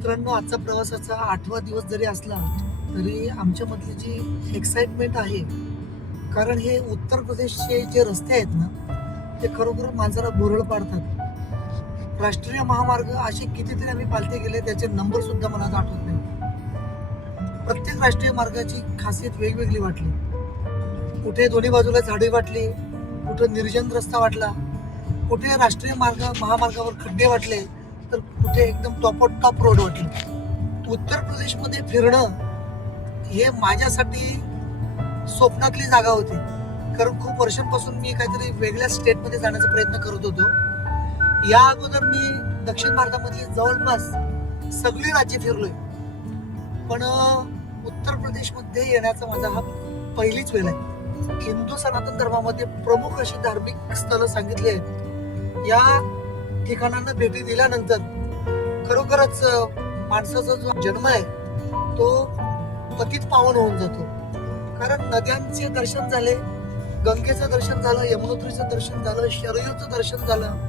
मित्रांनो, आजचा प्रवासाचा 8वा दिवस जरी असला तरी आमच्यामधली जी एक्साइटमेंट आहे, कारण हे उत्तर प्रदेशचे जे रस्ते आहेत ना, ते खरोखर माणसाला भुरळ पाडतात. राष्ट्रीय महामार्ग असे कितीतरी आम्ही पालथे गेले, त्याचे नंबर सुद्धा मला आता आठवत नाही. प्रत्येक राष्ट्रीय मार्गाची खासियत वेगवेगळी वाटली. कुठे दोन्ही बाजूला झाडे वाटली, कुठे निर्जन रस्ता वाटला, कुठे राष्ट्रीय महामार्गावर खड्डे वाटले, तर कुठे एकदम टॉप रोड वाटले. उत्तर प्रदेशमध्ये फिरणं हे माझ्यासाठी स्वप्नातली जागा होती, कारण खूप वर्षांपासून मी काहीतरी वेगळ्या स्टेटमध्ये जाण्याचा प्रयत्न करत होतो. या अगोदर मी दक्षिण भारतामधली जवळपास सगळी राज्ये फिरलोय, पण उत्तर प्रदेशमध्ये येण्याचा माझा हा पहिलीच वेळ आहे. हिंदू सनातन धर्मामध्ये प्रमुख अशी धार्मिक स्थळं सांगितली आहेत. या ठिकाणांना भेटी दिल्यानंतर खरोखरच माणसाचा जो जन्म आहे तो पतित पावन होऊन जातो. कारण नद्यांचे दर्शन झाले, गंगेचं दर्शन झालं, यमुनोत्रीचं दर्शन झालं, शरयूचं दर्शन झालं.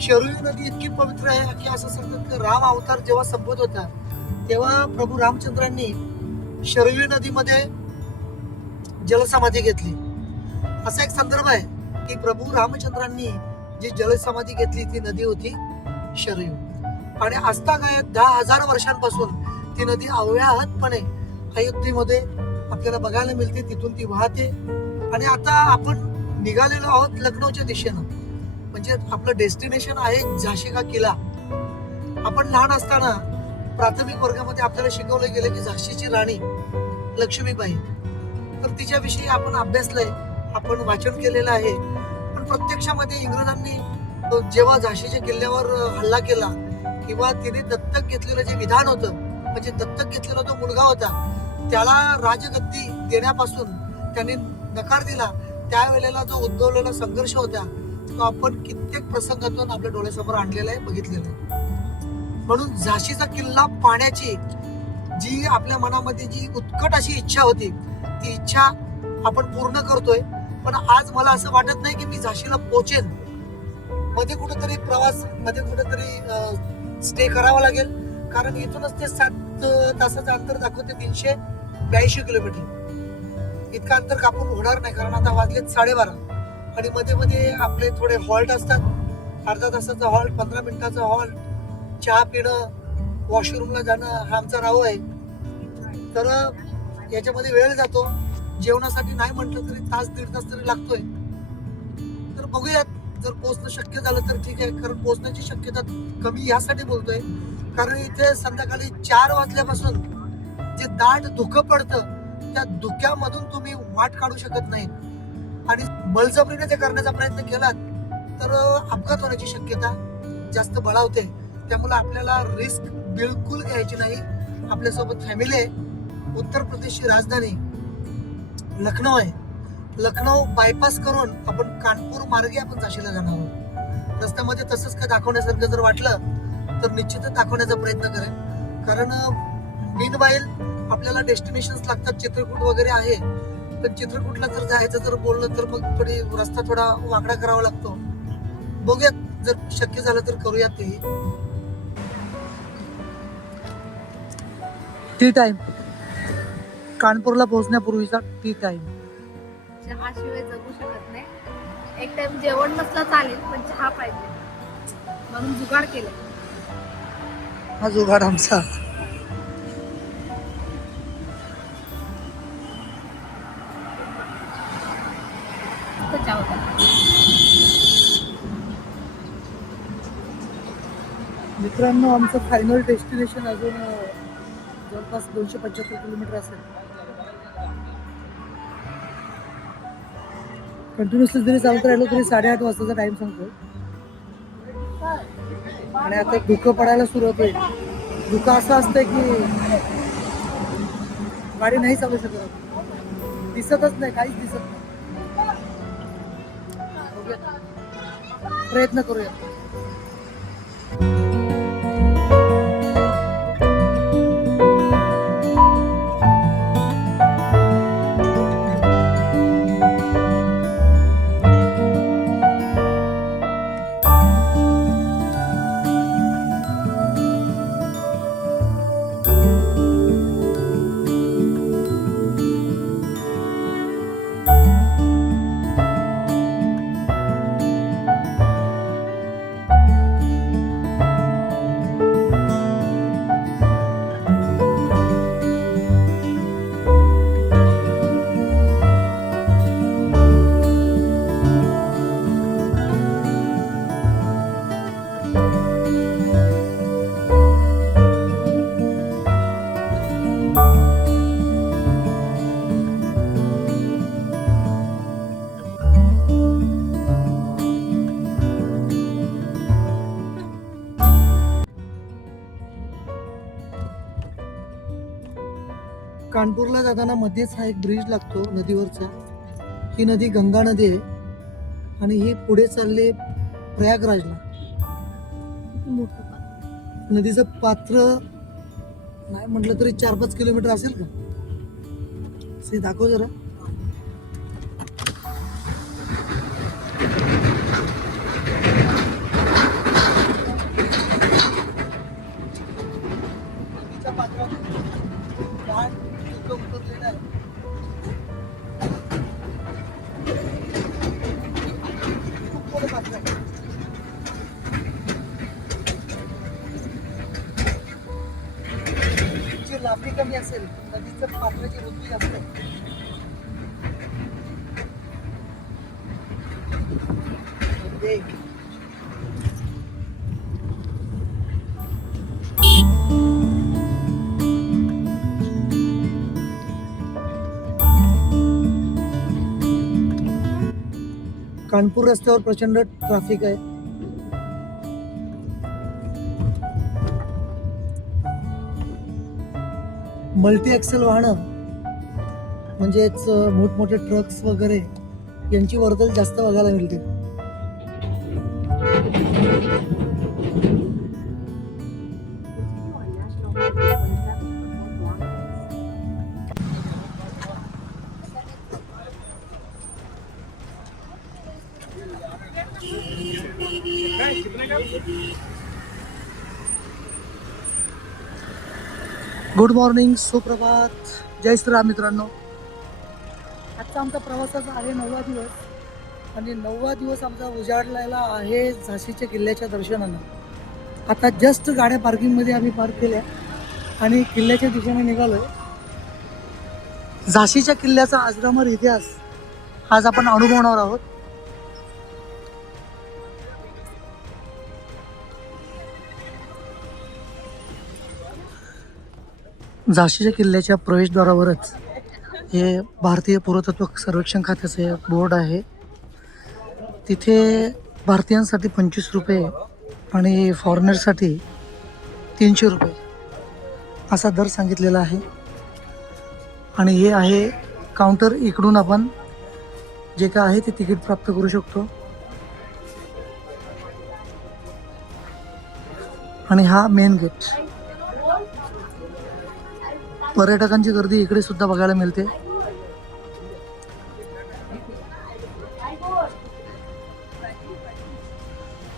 शरयू नदी इतकी पवित्र आहे की असं सांगतात की राम अवतार जेव्हा संपत होता तेव्हा प्रभू रामचंद्रांनी शरयू नदीमध्ये जलसमाधी घेतली. असा एक संदर्भ आहे की प्रभू रामचंद्रांनी जी जलसमाधी घेतली ती नदी होती शरयू. आणि आजतागायत 10,000 वर्षांपासून ती नदी अव्याहतपणे अयोध्येमध्ये आपल्याला बघायला मिळते. तिथून ती वाहते. आणि आता आपण निघालेलो आहोत लखनौच्या दिशेनं, म्हणजे आपलं डेस्टिनेशन आहे झाशी का किल्ला. आपण लहान असताना प्राथमिक वर्गामध्ये आपल्याला शिकवलं गेलं की झाशीची राणी लक्ष्मीबाई, तर तिच्याविषयी आपण अभ्यासलंय, आपण वाचन केलेलं आहे. पण प्रत्यक्षामध्ये इंग्रजांनी जेव्हा झाशीच्या किल्ल्यावर हल्ला केला किंवा तिने दत्तक घेतलेलं जे विधान होतं, म्हणजे दत्तक घेतलेला तो मुलगा होता, त्याला राजगद्दी देण्यापासून त्यांनी नकार दिला. त्यावेळेला जो उद्भवलेला संघर्ष होता तो आपण कित्येक प्रसंगातून आपल्या डोळ्यासमोर आणलेला आहे, बघितलेला आहे. म्हणून झाशीचा किल्ला पाहण्याची जी आपल्या मनामध्ये जी उत्कट अशी इच्छा होती, ती इच्छा आपण पूर्ण करतोय. पण आज मला असं वाटत नाही की मी झाशीला पोहोचेन. मध्ये कुठेतरी प्रवास, मध्ये कुठेतरी स्टे करावा लागेल, कारण इथूनच ते 7 तासाचं अंतर दाखवते 382 किलोमीटर. इतकं अंतर कापून होणार नाही, कारण आता वाजलेत 12:30 आणि मध्ये मध्ये आपले थोडे हॉल्ट असतात. अर्धा तासाचा हॉल्ट, 15 मिनिटाचा हॉल्ट, चहा पिणं, वॉशरूमला जाणं हा आमचा राहू आहे. तर याच्यामध्ये वेळ जातो. जेवणासाठी नाही म्हटलं तरी तास दीड तास तरी लागतोय. तर बघूयात, जर पोहोचणं शक्य झालं तर ठीक आहे, कारण पोहोचण्याची शक्यता कमी यासाठी बोलतोय कारण इथे संध्याकाळी 4 वाजल्यापासून जे दाट धुकं पडतं त्या धुक्यामधून तुम्ही वाट काढू शकत नाही. आणि बळजबरीने ते करण्याचा प्रयत्न केलात तर अपघात होण्याची शक्यता जास्त बळावते. त्यामुळे आपल्याला रिस्क बिलकुल घ्यायची नाही. आपल्यासोबत फॅमिली आहे. उत्तर प्रदेशची राजधानी लखनौ आहे. लखनौ बायपास करून आपण कानपूर मार्गे आपण झाशीला जाणार आहोत. रस्त्यामध्ये तसंच काय दाखवण्यासारखं जर वाटलं तर निश्चितच दाखवण्याचा प्रयत्न करेन. कारण मीनवाईल आपल्याला डेस्टिनेशन्स लागतात, चित्रकूट वगैरे आहे. पण चित्रकूटला जर जायचं जर बोललं तर मग रस्ता थोडा वाकडा करावा लागतो. बघूयात, जर शक्य झालं तर करूयात ते. टी टाइम कानपूरला पोहोचण्यापूर्वीचा टी टाइम. चहाशिवाय जगू शकत नाही. एक टाइम जेवण नसलं चालेल, पण चहा पाहिजे, म्हणून जुगाड केलं. हा जुगाड आमचा. चहा होता. मित्रांनो, आमचं फायनल डेस्टिनेशन अजून जवळपास 275 किलोमीटर असेल. कंटिन्युअसली जरी चालत राहिलो तरी 8:30 वाजताचा टाइम सांगतो. आणि आता धुकं पडायला सुरुवात होईल. धुकं असं असतंय की गाडी नाही चालू शकत, दिसतच नाही, काहीच दिसत नाही. प्रयत्न करूया. कानपूरला जाताना मध्येच हा एक ब्रिज लागतो नदीवरचा. ही नदी गंगा नदी आहे आणि ही पुढे चालले प्रयागराजला. किती मोठं पात्र. नदीचं पात्र नाही म्हटलं तरी 4-5 किलोमीटर असेल का. ते दाखव जरा. नदीच्या पात्रात घाट इथं उतरलेला आहे. खूप मोठं पात्र आहे. जी लांबी कमी असेल, नदीचं पात्राची रुंदी जास्त आहे. एक कानपूर रस्त्यावर प्रचंड ट्रॅफिक आहे. मल्टी एक्सेल वाहनं म्हणजेच मोठमोठे ट्रक्स वगैरे यांची वर्दळ जास्त बघायला मिळते. गुड मॉर्निंग, सुप्रभात, जय श्रीराम मित्रांनो. आजचा आमचा प्रवासाचा आहे 9वा दिवस आणि 9वा दिवस आमचा उजाडलेला आहे झाशीच्या किल्ल्याच्या दर्शनानं. आता जस्ट गाड्या पार्किंगमध्ये आम्ही पार्क केल्या आणि किल्ल्याच्या दिशेने निघालोय. झाशीच्या किल्ल्याचा अजरामर इतिहास आज आपण अनुभवणार आहोत. झाशीच्या किल्ल्याच्या प्रवेशद्वारावरच हे भारतीय पुरातत्व सर्वेक्षण खात्याचे बोर्ड आहे. तिथे भारतीयांसाठी 25 रुपये आणि फॉरेनरसाठी 300 रुपये असा दर सांगितलेला आहे. आणि हे आहे काउंटर. इकडून आपण जे काय आहे ते तिकीट प्राप्त करू शकतो. आणि हा मेन गेट. पर्यटकांची गर्दी इकडे सुद्धा बघायला मिळते.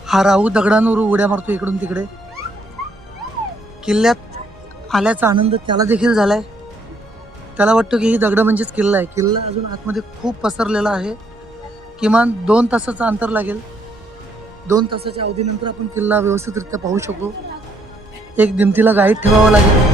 हा राहू दगडांवर उड्या मारतो इकडून तिकडे. किल्ल्यात आल्याचा आनंद त्याला देखील झालाय. त्याला वाटतं की ही दगड म्हणजेच किल्ला आहे. किल्ला अजून आतमध्ये खूप पसरलेला आहे. किमान 2 तासाचं अंतर लागेल. 2 तासाच्या अवधीनंतर आपण किल्ला व्यवस्थितरित्या पाहू शकू. एक दिमतीला गाईड ठेवावा लागेल.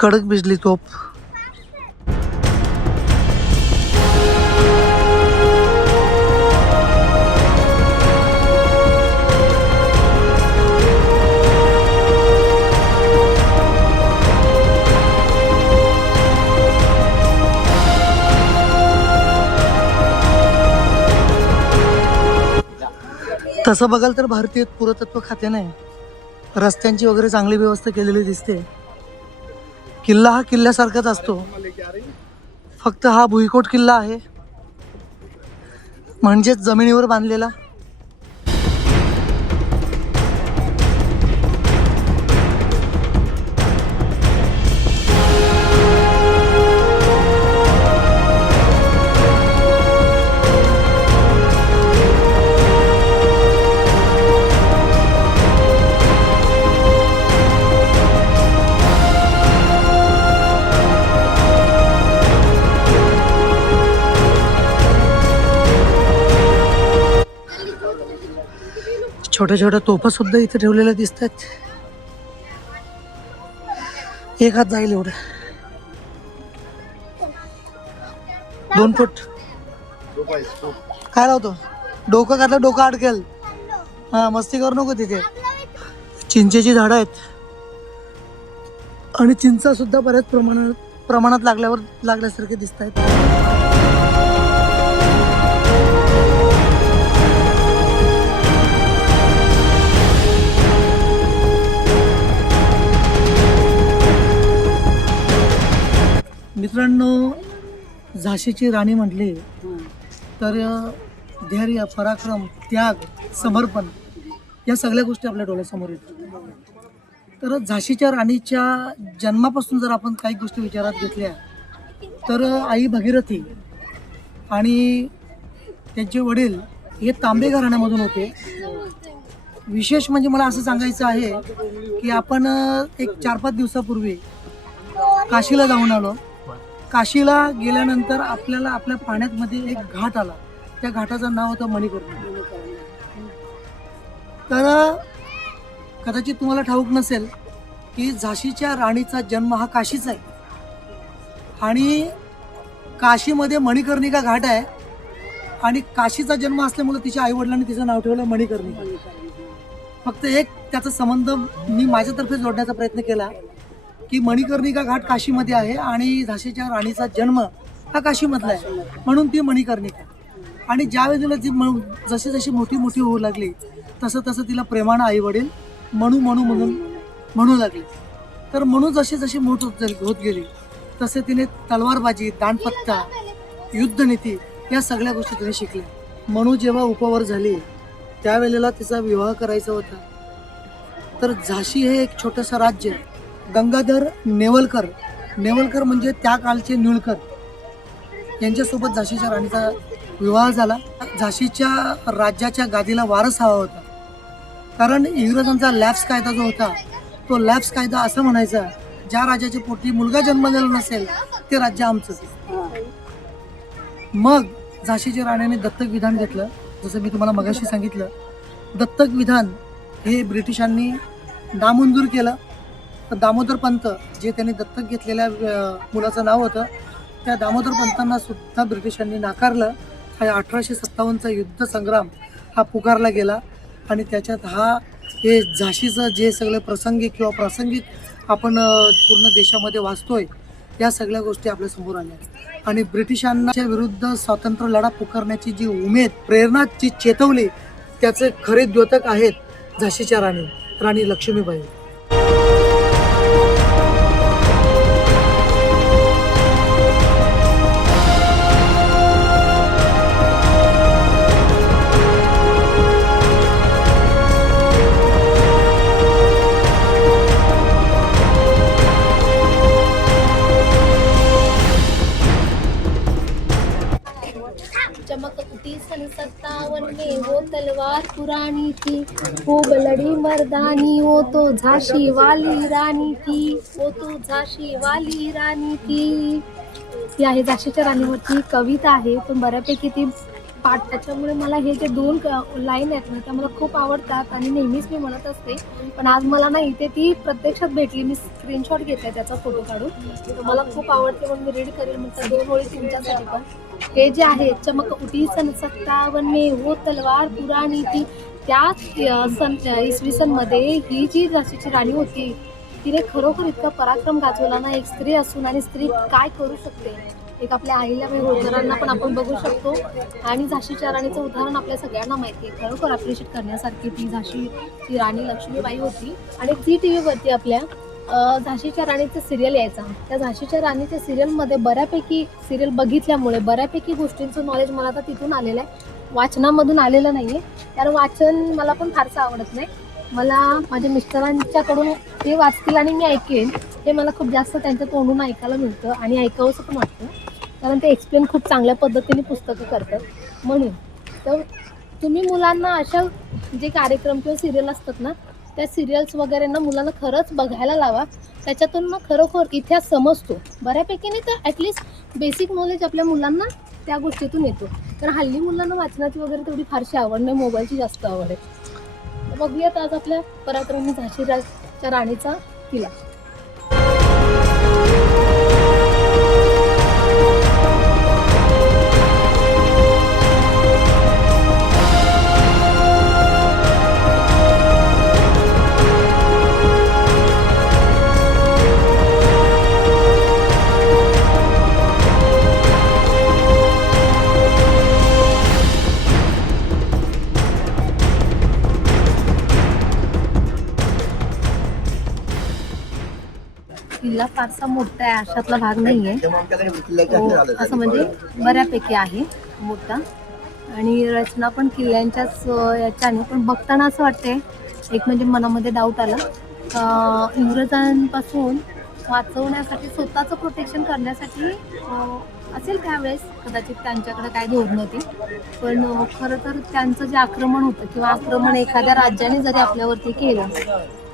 कडक बिजली तोप. तसं बघाल तर भारतीय पुरातत्व खात्याने रस्त्यांची वगैरे चांगली व्यवस्था केलेली दिसते. किल्ला हा किल्ल्यासारखाच असतो. फक्त हा भुईकोट किल्ला आहे, म्हणजेच जमिनीवर बांधलेला. छोट्या छोट्या तोफा सुद्धा इथे ठेवलेल्या दिसतात. एक हात जाईल एवढं, 2 फूट. काय लावतो? डोकं घातलं डोकं अडकेल. हा, मस्ती करू नको तिथे. चिंचेची झाडं आहेत आणि चिंचा सुद्धा बऱ्याच प्रमाणात लागल्यासारखे दिसत आहेत. मित्रांनो, झाशीची राणी म्हटली तर धैर्य, पराक्रम, त्याग, समर्पण या सगळ्या गोष्टी आपल्या डोळ्यासमोर येतात. तर झाशीच्या राणीच्या जन्मापासून जर आपण काही गोष्टी विचारात घेतल्या तर आई भगीरथी आणि त्यांचे वडील हे तांबे घराण्यामधून होते. विशेष म्हणजे मला असं सांगायचं आहे की आपण एक 4-5 दिवसापूर्वी काशीला जाऊन आलो. काशीला गेल्यानंतर आपल्याला आपल्या पाण्यामध्ये एक घाट आला. त्या घाटाचं नाव होतं मणिकर्णी. तर कदाचित तुम्हाला ठाऊक नसेल की झाशीच्या राणीचा जन्म हा काशीचा आहे आणि काशीमध्ये मणिकर्णिका घाट आहे आणि काशीचा जन्म असल्यामुळे तिच्या आईवडिलांनी तिचं नाव ठेवलं मणिकर्णी. फक्त एक त्याचा संबंध मी माझ्यातर्फे जोडण्याचा प्रयत्न केला की मणिकर्णिका घाट काशीमध्ये आहे आणि झाशीच्या राणीचा जन्म हा काशीमधला आहे म्हणून ती मणिकर्णिका. आणि ज्यावेळेला ती जशी जशी मोठी होऊ लागली तसं तसं तिला प्रेमानं आई वडील म्हणू लागले. तर म्हणू जशी जशी मोठ होत गेली तसे तिने तलवारबाजी, दांडपत्ता, युद्धनीती या सगळ्या गोष्टी तिने शिकल्या. म्हणू जेव्हा उपवर झाली त्यावेळेला तिचा विवाह करायचा होता. तर झाशी हे एक छोटंसं राज्य. गंगाधर नेवलकर म्हणजे त्या काळचे निळकर यांच्यासोबत झाशीच्या राणीचा विवाह झाला. झाशीच्या राज्याच्या गादीला वारस हवा होता. कारण इंग्रजांचा लॅप्स कायदा जो होता तो लॅप्स कायदा असं म्हणायचा, ज्या राजाच्या पोटी मुलगा जन्मलेला नसेल ते राज्य आमचं. मग झाशीच्या राणीने दत्तक विधान घेतलं. जसं मी तुम्हाला मगाशी सांगितलं, दत्तक विधान हे ब्रिटिशांनी नामंजूर केलं. दामोदर पंत जे त्यांनी दत्तक घेतलेल्या मुलाचं नाव होतं त्या दामोदर पंतांना सुद्धा ब्रिटिशांनी नाकारलं. हा 1857चा युद्ध संग्राम हा पुकारला गेला आणि त्याच्यात हे झाशीचं जे सगळे प्रासंगिक आपण पूर्ण देशामध्ये वाचतोय या सगळ्या गोष्टी आपल्या समोर आल्या. आणि ब्रिटिशांच्या विरुद्ध स्वातंत्र्य लढा पुकारण्याची जी उमेद, प्रेरणा जी चेतवली त्याचे खरे द्योतक आहेत झाशीच्या राणी लक्ष्मीबाई. चमक उठी सन 57 में वो तलवार पुरानी थी, खूब लड़ी मर्दानी, वो तो झांसी वाली रानी थी, वो तो झांसी वाली रानी थी. ती आहे झाशीच्या राणीवरती कविता आहे, पण बऱ्यापैकी ती पाठ, त्याच्यामुळे मला हे जे 2 लाईन आहेत ना त्या मला खूप आवडतात आणि नेहमीच मी म्हणत असते. पण आज मला ना इथे ती प्रत्यक्षात भेटली. मी स्क्रीनशॉट घेतलाय त्याचा फोटो काढून. मला खूप आवडते म्हणून मी रीड करेल. म्हटलं 2 ओळी तुमच्यासाठी पण. हे जे आहे, चमक उठी सन 57 में वो तलवार पुरानी थी. त्या इसवी सन मध्ये ही जी झाशीची राणी होती तिने खरोखर इतका पराक्रम गाजवला ना. एक स्त्री असून आणि स्त्री काय करू शकते एक आपल्या आईला होळकरांना पण आपण बघू शकतो. आणि झाशीच्या राणीचं उदाहरण आपल्या सगळ्यांना माहिती आहे. खरोखर अप्रिशिएट करण्यासारखी ती झाशीची राणी लक्ष्मीबाई होती. आणि झी टी व्हीवरती आपल्या झाशीच्या राणीचं सिरियल यायचा. त्या झाशीच्या राणीच्या सिरियलमध्ये बऱ्यापैकी सिरियल बघितल्यामुळे बऱ्यापैकी गोष्टींचं नॉलेज मला आता तिथून आलेलं आहे, वाचनामधून आलेलं नाही आहे. कारण वाचन मला पण फारसं आवडत नाही. मला माझ्या मिस्टरांच्याकडून ते वाचतील आणि मी ऐकेन हे मला खूप जास्त त्यांच्या तोंडून ऐकायला मिळतं आणि ऐकावंसं पण वाटतं. कारण ते एक्सप्लेन खूप चांगल्या पद्धतीने पुस्तकं करतात. म्हणून तर तुम्ही मुलांना अशा जे कार्यक्रम किंवा सिरियल असतात ना त्या सिरियल्स वगैरे ना मुलांना खरंच बघायला लावा. त्याच्यातून ना खरोखर इतिहास समजतो बऱ्यापैकी. नाही तर ॲटलिस्ट बेसिक नॉलेज आपल्या मुलांना त्या गोष्टीतून येतो. कारण हल्ली मुलांना वाचनाची वगैरे तेवढी फारशी आवड नाही, मोबाईलची जास्त आवड आहे. तर बघूयात आज आपल्या पराक्रमी झाशीच्या राणीचा किल्ला. किल्ला फारसा मोठा आहे अशातला भाग नाहीये. असं म्हणजे बऱ्यापैकी आहे मोठा आणि रचना पण किल्ल्यांच्याच याच्याने, पण बघताना असं वाटतंय एक म्हणजे मनामध्ये डाऊट आला इंग्रजांपासून वाचवण्यासाठी स्वतःचं प्रोटेक्शन करण्यासाठी असेल त्यावेळेस कदाचित त्यांच्याकडे काय धोरण होती, पण खरं तर त्यांचं जे आक्रमण होतं किंवा आक्रमण एखाद्या राज्याने जरी आपल्यावरती केलं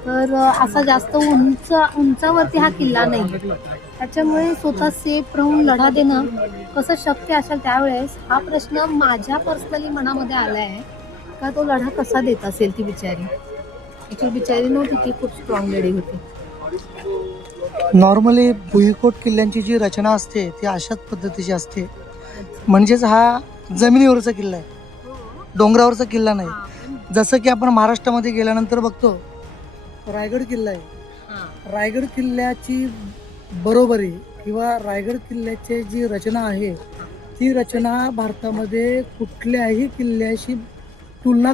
तर असा जास्त उंचावरती हा किल्ला नाही, त्याच्यामुळे स्वतः सेफ राहून लढा देणं कसं शक्य असेल त्यावेळेस हा प्रश्न माझ्या पर्सनली मनामध्ये आला आहे का तो लढा कसा देत असेल ती बिचारी. ॲक्च्युली बिचारी नव्हती, ती खूप स्ट्रॉंग लेडी होती. नॉर्मली भुईकोट किल्ल्यांची जी रचना असते ती अशाच पद्धतीची असते, म्हणजेच हा जमिनीवरचा किल्ला आहे, डोंगरावरचा किल्ला नाही. जसं की आपण महाराष्ट्रामध्ये गेल्यानंतर बघतो रायगड किल्ला आहे, रायगड किल्ल्याची बरोबरी किंवा रायगड किल्ल्याची जी रचना आहे ती रचना भारतामध्ये कुठल्याही किल्ल्याशी तुलना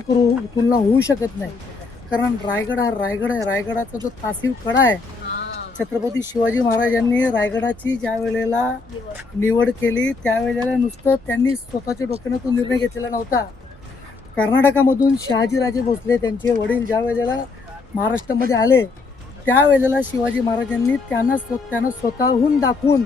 होऊ शकत नाही. कारण रायगड हा रायगड आहे, रायगडाचा जो तासीव कडा आहे, छत्रपती शिवाजी महाराजांनी रायगडाची ज्या वेळेला निवड केली त्यावेळेला नुसतं त्यांनी स्वतःच्या डोक्यानं तो निर्णय घेतलेला नव्हता. कर्नाटकामधून शहाजीराजे भोसले त्यांचे वडील ज्या वेळेला महाराष्ट्रामध्ये आले त्यावेळेला शिवाजी महाराजांनी त्यांना स्वतःहून दाखवून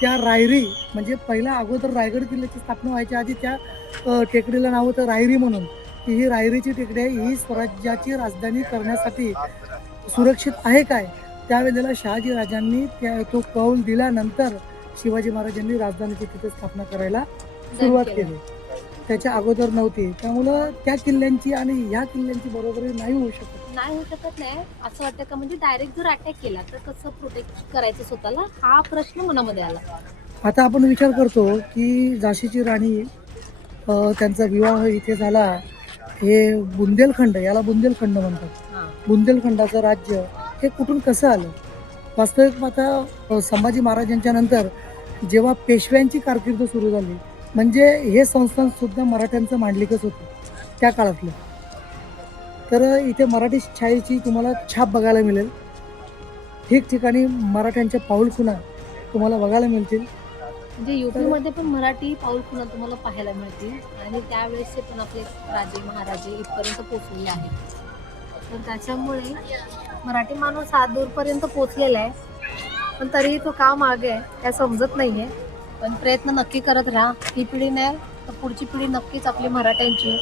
त्या रायरी, म्हणजे पहिल्या अगोदर रायगड किल्ल्याची स्थापना व्हायच्या आधी त्या टेकडीला नाव होतं रायरी म्हणून, की ही रायरीची टेकडी आहे, ही स्वराज्याची राजधानी करण्यासाठी सुरक्षित आहे काय. त्यावेळेला शहाजी राजांनी तो कौल दिल्यानंतर शिवाजी महाराजांनी राजधानीची तिथे स्थापना करायला सुरुवात केली, त्याच्या अगोदर नव्हती. त्यामुळं त्या किल्ल्यांची आणि ह्या किल्ल्यांची बरोबरी नाही होऊ शकत नाही. असं वाटतं का म्हणजे डायरेक्ट जर अटॅक केला तर कसं प्रोटेक्ट करायचं स्वतःला, हा प्रश्न मनामध्ये आला. आता आपण विचार करतो की झाशीची राणी त्यांचा विवाह इथे झाला, हे बुंदेलखंड, याला बुंदेलखंड म्हणतात, बुंदेलखंडाचं राज्य हे कुठून कसं आलं. वास्तविक आता संभाजी महाराजांच्या नंतर जेव्हा पेशव्यांची कारकीर्द सुरू झाली, म्हणजे हे संस्थान सुद्धा मराठ्यांचं मांडलिकच होतं त्या काळातलं. तर इथे मराठी शाहीची तुम्हाला छाप बघायला मिळेल, ठिकठिकाणी मराठ्यांच्या पाऊलखुणा तुम्हाला बघायला मिळतील. म्हणजे युपीमध्ये पण मराठी पाऊलखुणा तुम्हाला पाहायला मिळतील आणि त्यावेळेसचे पण आपले राजे महाराजे इथपर्यंत पोचलेले आहेत. तर त्याच्यामुळे मराठी माणूस हा दूरपर्यंत पोचलेला आहे, पण तरीही तो का मागे आहे काय समजत नाही आहे. पण प्रयत्न नक्की करत राहा, ही पिढी नाही तर पुढची पिढी नक्कीच आपली मराठ्यांची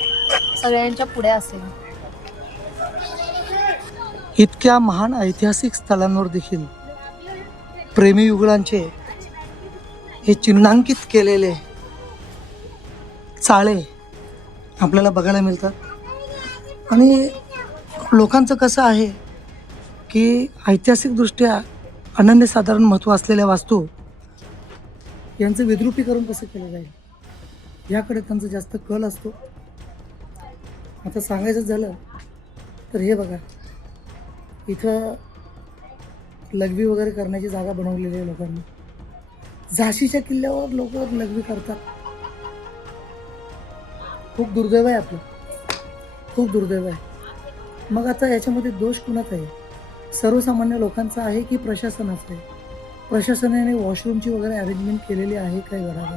सगळ्यांच्या पुढे असेल. इतक्या महान ऐतिहासिक स्थळांवर देखील प्रेमी युगळांचे हे चिन्हांकित केलेले चाळे आपल्याला बघायला मिळतात. आणि लोकांचं कसं आहे की ऐतिहासिकदृष्ट्या अनन्यसाधारण महत्त्व असलेल्या वास्तू यांचं विद्रुपीकरण कसं केलं जाईल याकडे त्यांचा जास्त कल असतो. आता सांगायचं झालं तर हे बघा, इथं लघवी वगैरे करण्याची जागा बनवलेली आहे लोकांनी. झाशीच्या किल्ल्यावर लोक लघवी करतात, खूप दुर्दैव आहे आपलं, खूप दुर्दैव आहे. मग आता याच्यामध्ये दोष कुणाचा आहे, सर्वसामान्य लोकांचा आहे की प्रशासनाचा आहे. प्रशासनाने वॉशरूमची वगैरे अरेंजमेंट केलेली आहे काय गडावर,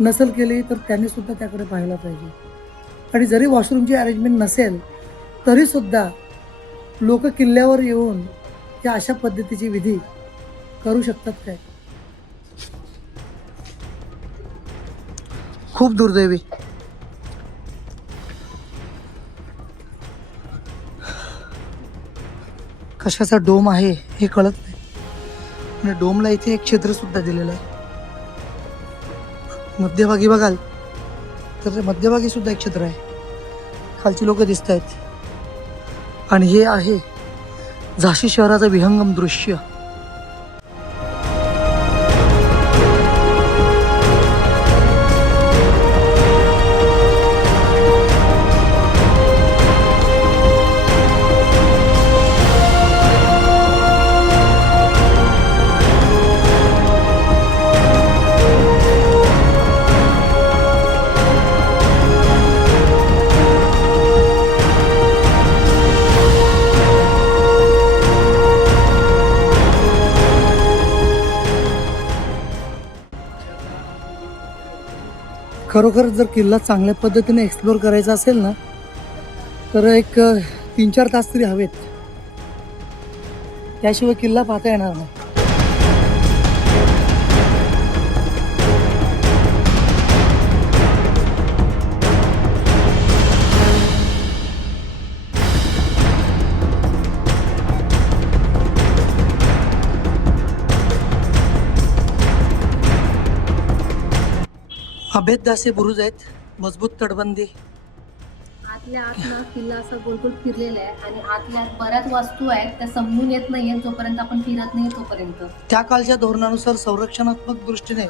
नसेल केली तर त्यांनी सुद्धा त्याकडे पाहायला पाहिजे. आणि जरी वॉशरूमची अरेंजमेंट नसेल तरीसुद्धा लोक किल्ल्यावर येऊन या अशा पद्धतीची विधी करू शकतात काय, खूप दुर्दैवी. कशाचा डोम आहे हे कळत नाही, आणि डोमला इथे एक छिद्र सुद्धा दिलेलं आहे. मध्यभागी बघाल तर मध्यभागी सुद्धा एक छिद्र आहे, खालची लोक दिसत आहेत. आणि हे आहे झाशी शहराचं विहंगम दृश्य. खरोखर जर किल्ला चांगल्या पद्धतीने एक्सप्लोअर करायचा असेल ना तर एक 3-4 तास तरी हवेत, त्याशिवाय किल्ला पाहता येणार नाही. अभेद्य बुरुज आहेत, मजबूत तटबंदी. आतल्या आत ना किल्ला असा गोल फिरलेला आहे आणि आतल्या आत बऱ्याच वस्तू आहेत त्या समजून येत नाहीये जोपर्यंत आपण फिरत नाही तोपर्यंत. त्या काळच्या धोरणानुसार संरक्षणात्मक दृष्टीने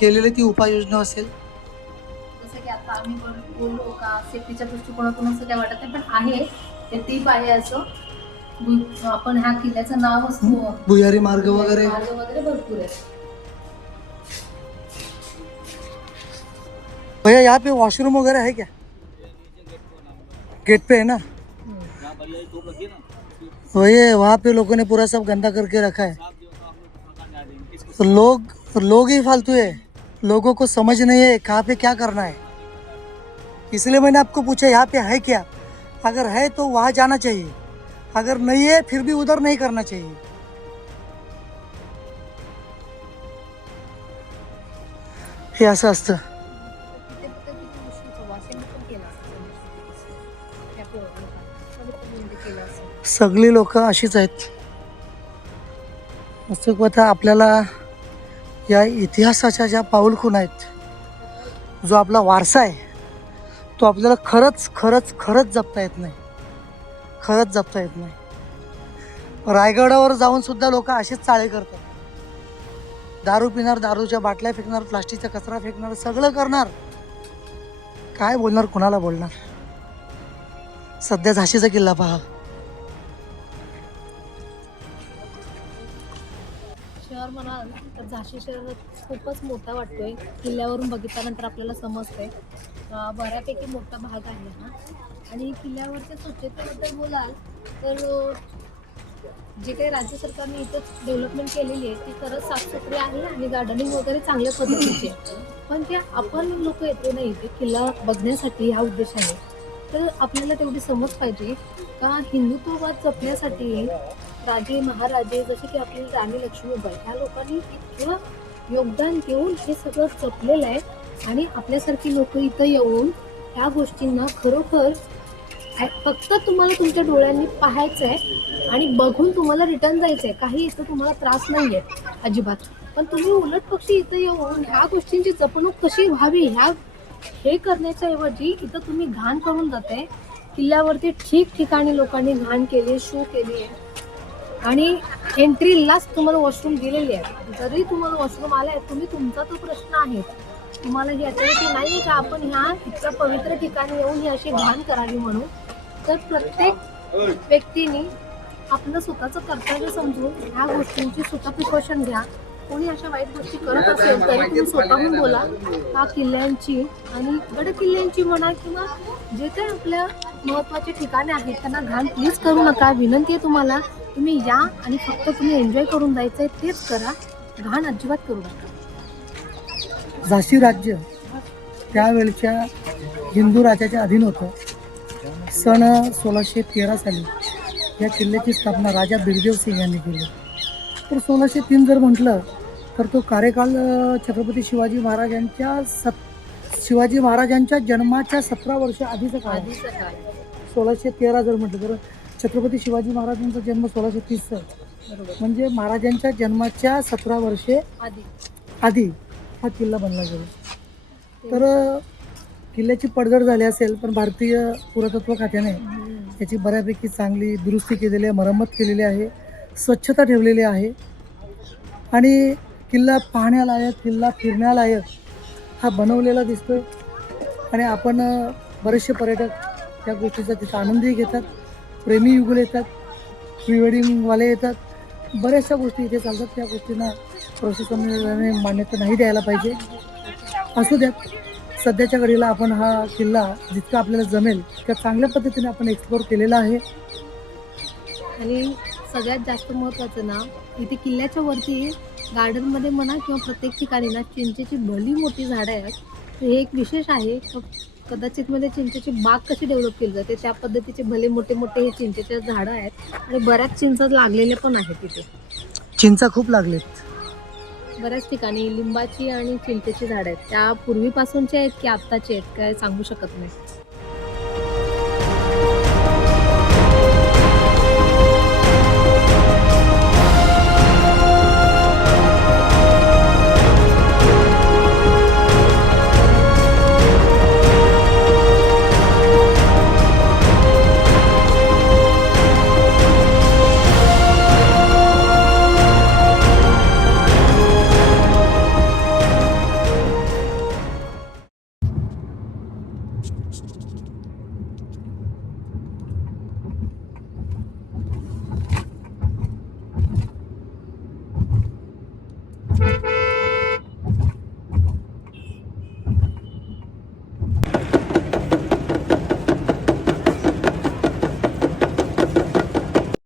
केलेली ती उपाययोजना असेल. जसं की आता आम्ही बोललो का सेफ्टीच्या दृष्टिकोनातून असं काय वाटत नाही, पण आहे ते टीप आहे असं. आपण ह्या किल्ल्याचं नाव असतो भुयारी मार्ग वगैरे भरपूर आहे. भैया यहाँ पे वॉशरूम वगैरह है क्या? गेट पे है ना? तो ये वहाँ पे लोगों ने पूरा सब गंदा करके रखा है. तो लोग ही फालतू है, लोगों को समझ नहीं है कहाँ पे क्या करना है. इसलिए मैंने आपको पूछा यहाँ पे है क्या. अगर है तो वहाँ जाना चाहिए, अगर नहीं है फिर भी उधर नहीं करना चाहिए. हे असं असतं. सगळी लोक अशीच आहेत. असं कथा आपल्याला या इतिहासाच्या ज्या पाऊलखुणा आहेत, जो आपला वारसा आहे तो आपल्याला खरंच जपता येत नाही. खरंच जपता येत नाही. रायगडावर जाऊन सुद्धा लोक असेच चाळे करतात. दारू पिणार, दारूच्या बाटल्या फेकणार, प्लास्टिकचा कचरा फेकणार, सगळं करणार. काय बोलणार, कुणाला बोलणार. सध्या झाशीचा किल्ला पहा. शहर म्हणाल तर झाशी शहर खूपच मोठा वाटतोय. किल्ल्यावरून बघितल्यानंतर आपल्याला समजतंय बऱ्यापैकी मोठा भाग आहे हा. आणि किल्ल्यावरच्या स्वच्छतेबद्दल बोलाल तर जे काही राज्य सरकारने इथं डेव्हलपमेंट केलेली आहे ती खरंच साफसुथरी आहे आणि गार्डनिंग वगैरे चांगल्या पद्धतीची आहे. पण ते आपण लोक येतो ना इथे किल्ला बघण्यासाठी ह्या उद्देशाने, तर आपल्याला तेवढी समज पाहिजे का हिंदुत्ववाद जपण्यासाठी राजे महाराजे जसे की आपली राणी लक्ष्मीबाई ह्या लोकांनी इतकं योगदान देऊन हे सगळं जपलेलं आहे. आणि आपल्यासारखी लोक इथं येऊन ह्या गोष्टींना खरोखर फक्त तुम्हाला तुमच्या डोळ्यांनी पाहायचं आहे आणि बघून तुम्हाला रिटर्न जायचं आहे. काही इथं तुम्हाला त्रास नाही आहे अजिबात. पण तुम्ही उलट पक्षी इथं येऊन ह्या गोष्टींची जपणूक कशी व्हावी हे करण्याच्या ऐवजी इथं तुम्ही घाण करून जाते. किल्ल्यावरती ठिकठिकाणी लोकांनी घाण केली, शू केली आहे आणि एंट्रीलाच तुम्हाला वॉशरूम दिलेली आहे. जरी तुम्हाला वॉशरूम आलं आहे, तुम्ही तुमचा तो प्रश्न आहे, तुम्हाला ही अथॉरिटी नाही आहे का आपण ह्या इतक्या पवित्र ठिकाणी येऊन ही अशी घाण करावी म्हणून. तर प्रत्येक व्यक्तीने आपलं स्वतःचं कर्तव्य समजून ह्या गोष्टींची स्वतः प्रिकॉशन घ्या. कोणी अशा वाईट गोष्टी करत असेल तरी तुम्ही स्वतःहून बोला का किल्ल्यांची आणि गड किल्ल्यांची म्हणा किंवा जे काही आपल्या महत्त्वाचे ठिकाणे आहेत त्यांना घाण प्लीज करू नका. विनंती आहे तुम्हाला, तुम्ही या आणि फक्त तुम्ही एन्जॉय करून जायचं आहे तेच करा, घाण अजिबात करू नका. झाशी राज्य त्यावेळच्या हिंदू राजाच्या अधीन होतं. सन 1613 साली या किल्ल्याची स्थापना राजा बिरदेव सिंग यांनी केली. तर 1603 जर म्हटलं तर तो कार्यकाल छत्रपती शिवाजी महाराजांच्या जन्माच्या 17 वर्ष आधीचा काळ. 1613 जर म्हटलं तर छत्रपती शिवाजी महाराजांचा जन्म 1630 म्हणजे महाराजांच्या जन्माच्या 17 वर्षे आधी हा किल्ला बनला गेला. तर किल्ल्याची पडझड झाली असेल पण भारतीय पुरातत्व खात्याने याची बऱ्यापैकी चांगली दुरुस्ती केलेली आहे, मरम्मत केलेली आहे, स्वच्छता ठेवलेली आहे आणि किल्ला पाहण्यालायक, किल्ला फिरण्यालायक हा बनवलेला दिसतोय. आणि आपण बरेचसे पर्यटक त्या गोष्टीचा तिथं आनंदही घेतात, प्रेमी युगल येतात, प्री वेडिंगवाले येतात, बऱ्याचशा गोष्टी इथे चालतात. त्या गोष्टींना प्रशासनाने मान्यता नाही द्यायला पाहिजे. असू द्यात. सध्याच्या घडीला आपण हा किल्ला जितका आपल्याला जमेल त्या चांगल्या पद्धतीने आपण एक्सप्लोअर केलेला आहे. आणि सगळ्यात जास्त महत्त्वाचं ना इथे किल्ल्याच्या वरती गार्डनमध्ये म्हणा किंवा प्रत्येक ठिकाणी ना चिंचेची भली मोठी झाडं आहेत. हे एक विशेष आहे कदाचित मध्ये चिंचेची बाग कशी डेव्हलप केली जाते त्या पद्धतीचे भले मोठे मोठे हे चिंचेचे झाडं आहेत आणि बऱ्याच चिंच लागलेल्या पण आहेत तिथे. चिंचा खूप लागलेत. बऱ्याच ठिकाणी लिंबाची आणि चिंचेची झाडं आहेत. त्या पूर्वीपासूनच्या आहेत की आत्ताचे आहेत काय सांगू शकत नाही.